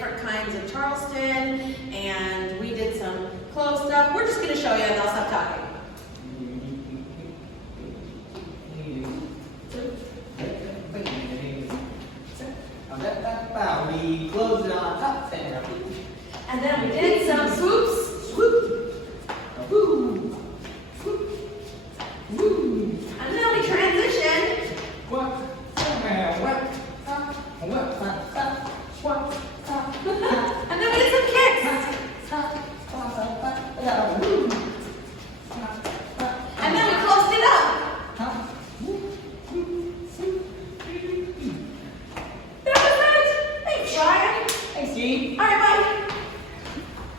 different kinds of Charleston, and we did some clothes stuff. We're just going to show you, and I'll stop talking. We closed it on top there. And then we did some swoops. Swoop. Woo. Swoop. Woo. And then we transitioned. And then we did some kicks. And then we closed it up. That was it. Thanks, Ryan. Thanks, Gene. All